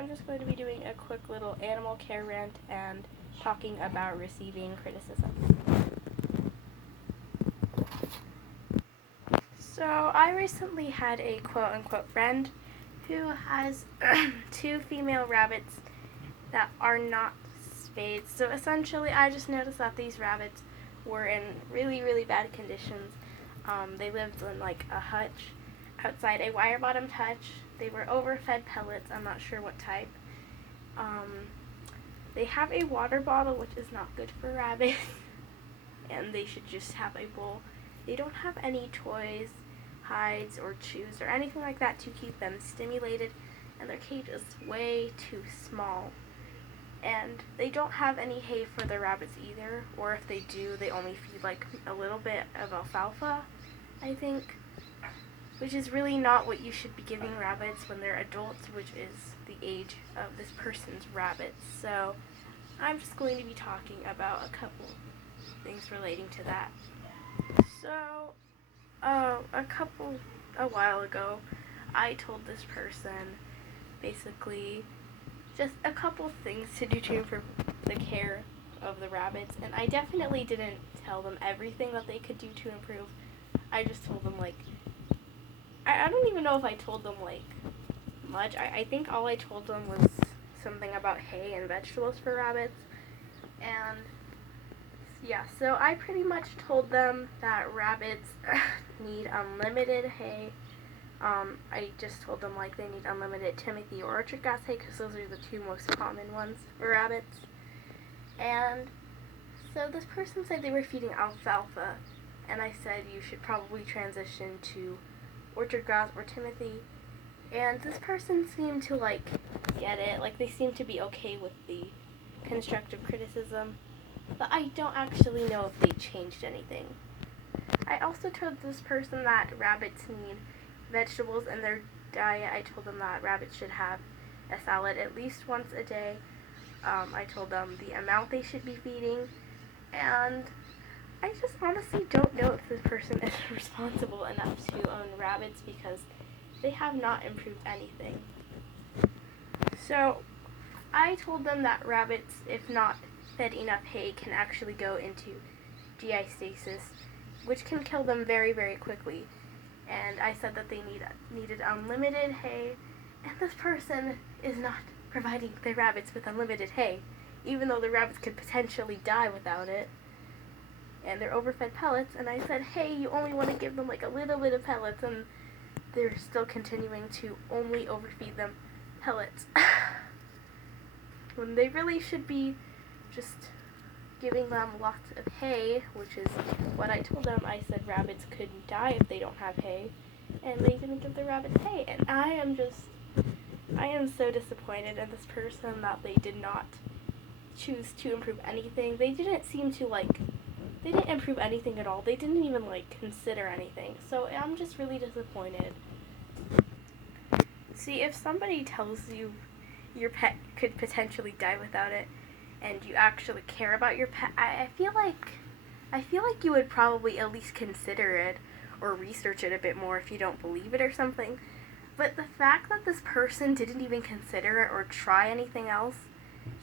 I'm just going to be doing a quick little animal care rant and talking about receiving criticism. So, I recently had a quote unquote friend who has two female rabbits that are not spayed. So, essentially, I just noticed that these rabbits were in really, really bad conditions. They lived in like a hutch outside a wire bottomed hutch. They were overfed pellets, I'm not sure what type. Um, they have a water bottle, which is not good for rabbits, and they should just have a bowl. They don't have any toys, hides, or chews, or anything like that to keep them stimulated, and their cage is way too small. And they don't have any hay for the rabbits either, or if they do, they only feed like a little bit of alfalfa, I think, which is really not what you should be giving rabbits when they're adults, which is the age of this person's rabbits. So I'm just going to be talking about a couple things relating to that. So, a while ago, I told this person basically just a couple things to do to improve the care of the rabbits, and I definitely didn't tell them everything that they could do to improve. I just told them like I don't even know if I told them like much. I think all I told them was something about hay and vegetables for rabbits. And yeah, so I pretty much told them that rabbits need unlimited hay. I just told them like they need unlimited Timothy or orchard grass hay because those are the two most common ones for rabbits. And so this person said they were feeding alfalfa, and I said you should probably transition to orchard grass or Timothy. And this person seemed to like get it, like they seemed to be okay with the constructive criticism, but I don't actually know if they changed anything. I also told this person that rabbits need vegetables in their diet. I told them that rabbits should have a salad at least once a day. I told them the amount they should be feeding, and I just honestly don't know if this person is responsible enough to own rabbits because they have not improved anything. So I told them that rabbits, if not fed enough hay, can actually go into GI stasis, which can kill them very, very quickly. And I said that they needed unlimited hay, and this person is not providing their rabbits with unlimited hay, even though the rabbits could potentially die without it. And they're overfed pellets, and I said, hey, you only want to give them like a little bit of pellets, and they're still continuing to only overfeed them pellets. When they really should be just giving them lots of hay, which is what I told them. I said rabbits could die if they don't have hay, and they didn't give the rabbits hay, and I am so disappointed in this person that they did not choose to improve anything. They didn't improve anything at all. They didn't even consider anything. So I'm just really disappointed. See, if somebody tells you your pet could potentially die without it, and you actually care about your pet, I feel like you would probably at least consider it or research it a bit more if you don't believe it or something. But the fact that this person didn't even consider it or try anything else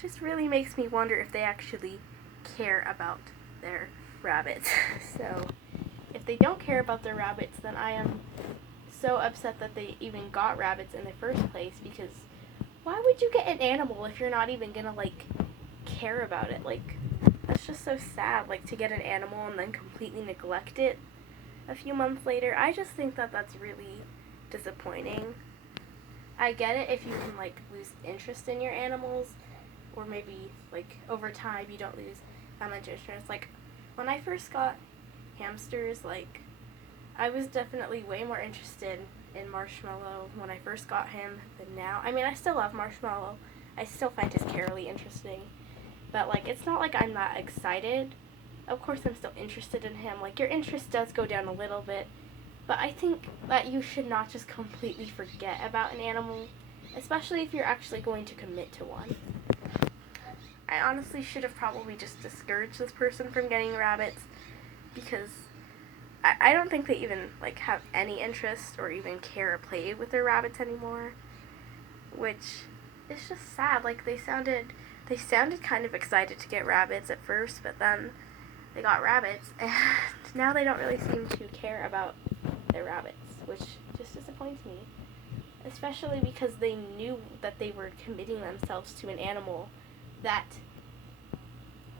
just really makes me wonder if they actually care about their rabbits. So if they don't care about their rabbits, then I am so upset that they even got rabbits in the first place, because why would you get an animal if you're not even gonna care about it? That's just so sad, to get an animal and then completely neglect it a few months later. I just think that that's really disappointing. I get it if you can lose interest in your animals, or maybe over time you don't lose that much interest. When I first got hamsters, I was definitely way more interested in Marshmallow when I first got him than now. I mean, I still love Marshmallow. I still find his care really interesting. But it's not like I'm not excited. Of course I'm still interested in him. Your interest does go down a little bit. But I think that you should not just completely forget about an animal, especially if you're actually going to commit to one. I honestly should have probably just discouraged this person from getting rabbits, because I don't think they even have any interest or even care or play with their rabbits anymore, which it's just sad. Like they sounded kind of excited to get rabbits at first, but then they got rabbits, and now they don't really seem to care about their rabbits, which just disappoints me. Especially because they knew that they were committing themselves to an animal that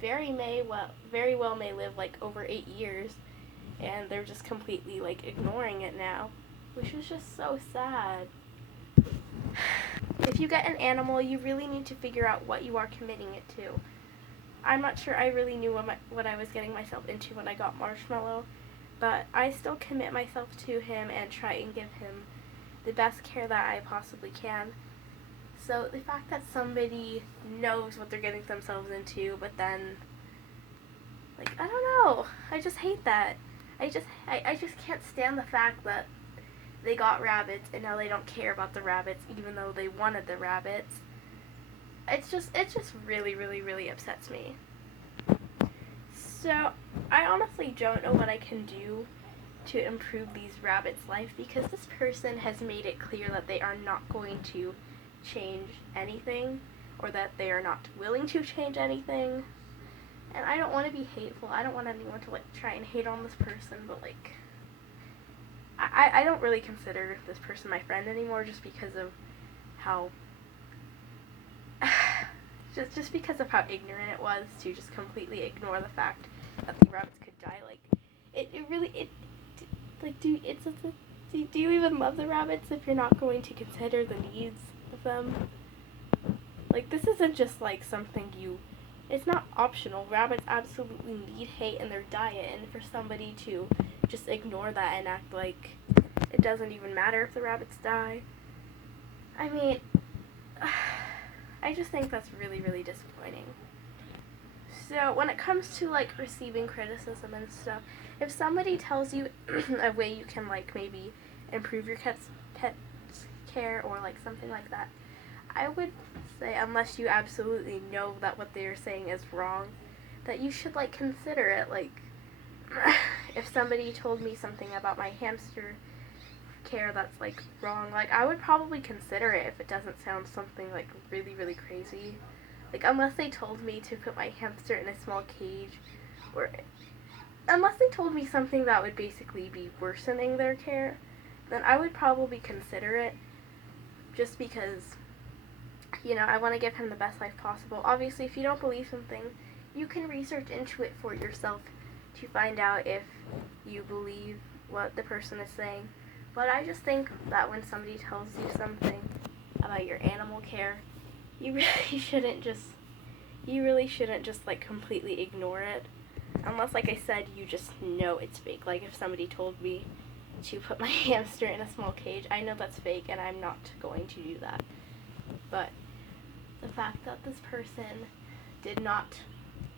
very well may live like over 8 years, and they're just completely like ignoring it now, which is just so sad. If you get an animal, you really need to figure out what you are committing it to. I'm not sure I really knew what I was getting myself into when I got Marshmallow, but I still commit myself to him and try and give him the best care that I possibly can. So the fact that somebody knows what they're getting themselves into, but then, like, I don't know, I just hate that. I just can't stand the fact that they got rabbits and now they don't care about the rabbits even though they wanted the rabbits. It just really, really, really upsets me. So I honestly don't know what I can do to improve these rabbits' life because this person has made it clear that they are not going to change anything, or that they are not willing to change anything. And I don't want to be hateful. I don't want anyone to like try and hate on this person, but like I don't really consider this person my friend anymore just because of how just because of how ignorant it was to just completely ignore the fact that the rabbits could die. Like it really it like do you even love the rabbits if you're not going to consider the needs of them? Like, this isn't just like something it's not optional. Rabbits absolutely need hay in their diet, and for somebody to just ignore that and act like it doesn't even matter if the rabbits die, I mean, I just think that's really, really disappointing. So when it comes to like receiving criticism and stuff, if somebody tells you a way you can like maybe improve your pet's care or like something like that, I would say, unless you absolutely know that what they're saying is wrong, that you should like consider it. Like if somebody told me something about my hamster care that's like wrong, like I would probably consider it if it doesn't sound something like really, really crazy. Like unless they told me to put my hamster in a small cage, or unless they told me something that would basically be worsening their care, then I would probably consider it, just because, you know, I want to give him the best life possible. Obviously, if you don't believe something, you can research into it for yourself to find out if you believe what the person is saying. But I just think that when somebody tells you something about your animal care, you really shouldn't just like completely ignore it. Unless, like I said, you just know it's fake. Like if somebody told me to put my hamster in a small cage, I know that's fake and I'm not going to do that. But the fact that this person did not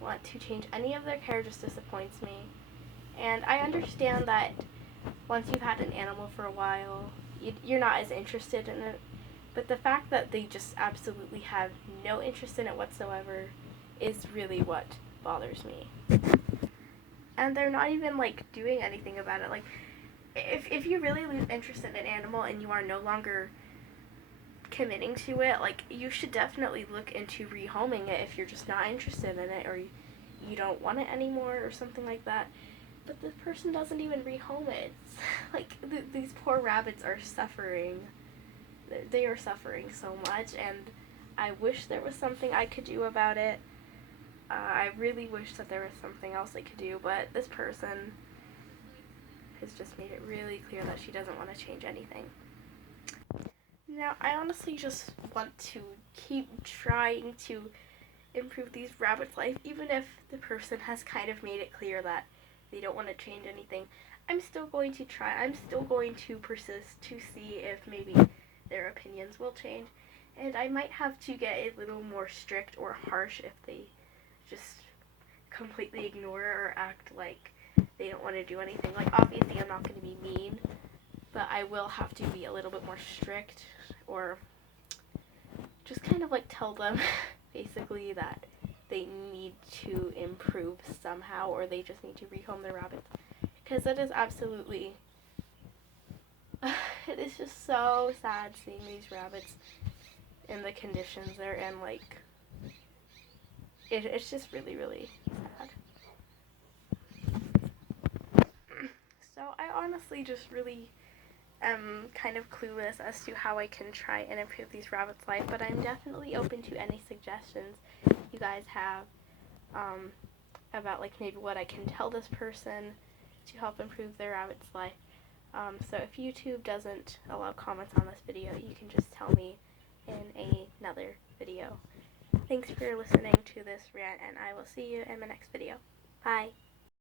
want to change any of their care just disappoints me. And I understand that once you've had an animal for a while, you're not as interested in it. But the fact that they just absolutely have no interest in it whatsoever is really what bothers me. And they're not even like doing anything about it. Like if you really lose interest in an animal and you are no longer committing to it, like you should definitely look into rehoming it if you're just not interested in it, or you don't want it anymore or something like that. But the person doesn't even rehome it. It's like these poor rabbits are suffering. They are suffering so much, and I wish there was something I could do about it. I really wish that there was something else I could do, but this person has just made it really clear that she doesn't want to change anything. Now, I honestly just want to keep trying to improve these rabbits' life, even if the person has kind of made it clear that they don't want to change anything. I'm still going to try. I'm still going to persist to see if maybe their opinions will change. And I might have to get a little more strict or harsh if they just completely ignore it or act like they don't want to do anything. Like, obviously I'm not going to be mean, but I will have to be a little bit more strict, or just kind of like tell them basically that they need to improve somehow, or they just need to rehome their rabbits. Because it is absolutely, it is just so sad seeing these rabbits in the conditions they're in. Like, it's just really, really sad. So I honestly just really am kind of clueless as to how I can try and improve these rabbits' life, but I'm definitely open to any suggestions you guys have about, like, maybe what I can tell this person to help improve their rabbit's life. So if YouTube doesn't allow comments on this video, you can just tell me in another video. Thanks for listening to this rant, and I will see you in my next video. Bye.